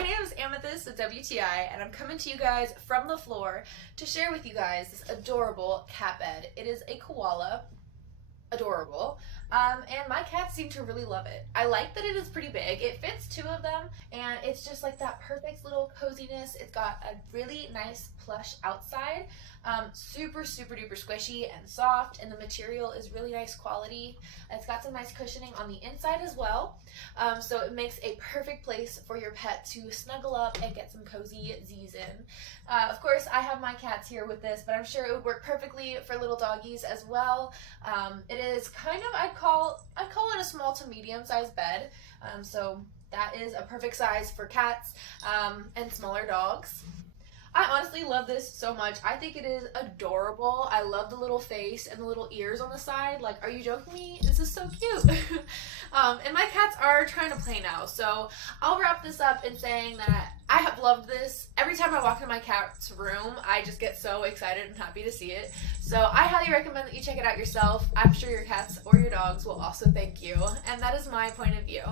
My name is Amethyst with WTI, and I'm coming to you guys from the floor to share with you guys this adorable cat bed. It is a koala, adorable, and my cats seem to really love it. I like that it is pretty big. It fits two of them, and it's just like that perfect little coziness. It's got a really nice plush outside, super duper squishy and soft, and the material is really nice quality. It's got some nice cushioning on the inside as well, so it makes a perfect place for your pet to snuggle up and get some cozy Z's in. Of course, I have my cats here with this, but I'm sure it would work perfectly for little doggies as well. It is kind of, I'd call it a small to medium sized bed, so that is a perfect size for cats and smaller dogs. I honestly love this so much. I think it is adorable. I love the little face and the little ears on the side. Like, are you joking me? This is so cute. And my cats are trying to play now, so I'll wrap this up in saying that I have loved this. Every time I walk into my cat's room, I just get so excited and happy to see it. So I highly recommend that you check it out yourself. I'm sure your cats or your dogs will also thank you. And that is my point of view.